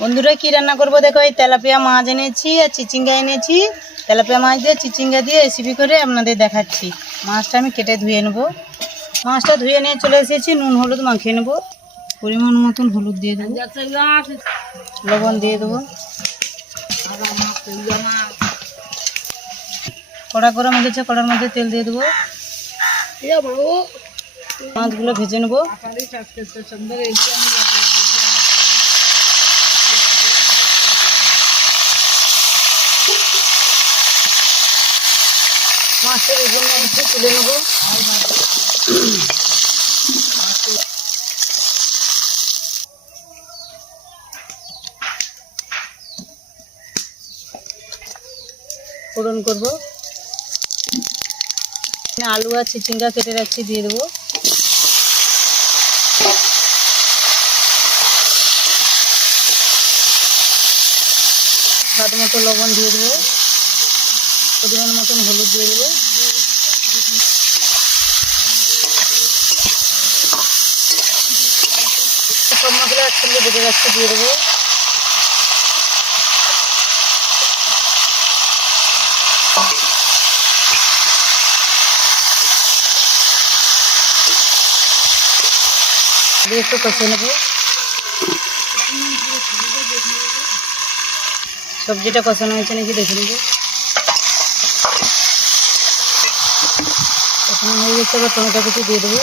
বন্ধুরা কি রান্না করব দেখো, এই তেলাপিয়া মাছ এনেছি আর চিচিঙ্গা এনেছি। তেলাপিয়া মাছ দিয়ে চিচিঙ্গা দিয়ে রেসিপি করে আপনাদের দেখাচ্ছি। মাছটা আমি কেটে ধুয়ে নেব। মাছটা ধুয়ে নিয়ে চলে এসেছি, নুন হলুদ মাখিয়ে নেব। পরিমাণ মতন হলুদ দিয়ে দেবো, লবণ দিয়ে দেবো। কড়া গরম হয়ে গেছে, কড়ার মধ্যে তেল দিয়ে দেবো। মাছগুলো ভেজে নেবো। মাছটা ভেজে নিয়ে তুলে নেবো। ফোড়ন করবো। আলু আর চিচিঙ্গা কেটে রাখছি, দিয়ে দেবো। স্বাদ মতো লবণ দিয়ে দেবো, পরিমাণ মতন হলুদ দিয়ে দেবো। সব মশলা একসঙ্গে বেটে রাখছি, দিয়ে দেবো। দিয়ে একটু কষে নেবো। সবজিটা কষানো হয়েছে নাকি দেখে নেব। কষানো হয়ে গেছে, এবার টমেটো কুচি দিয়ে দেবো।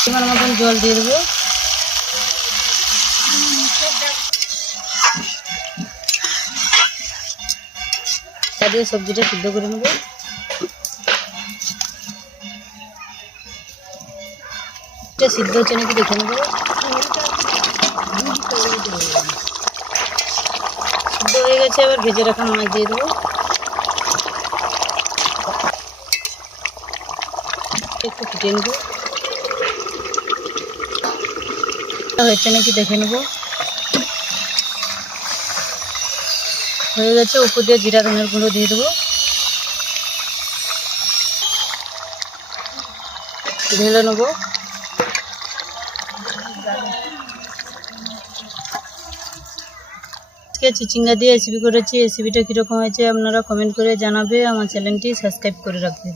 পরিমাণ মতন জল দিয়ে দেবো। দিয়ে সবজিটা সিদ্ধ করে নেবো। সিদ্ধ হচ্ছে নাকি দেখে নেবো। সিদ্ধ হয়ে গেছে, এবার ভেজে রাখা মাছ দিয়ে দেবো। একটু ফুটিয়ে নেবো। হচ্ছে নাকি দেখে নেবো। হয়ে গেছে, উপর দিয়ে জিরা ধনের গুঁড়ো দিয়ে দেবো। ঢেলে নেবো। চিচিঙ্গা দিয়ে রেসিপি করেছি। রেসিপিটা কীরকম হয়েছে আপনারা কমেন্ট করে জানাবে। আমার চ্যানেলটি সাবস্ক্রাইব করে রাখবে।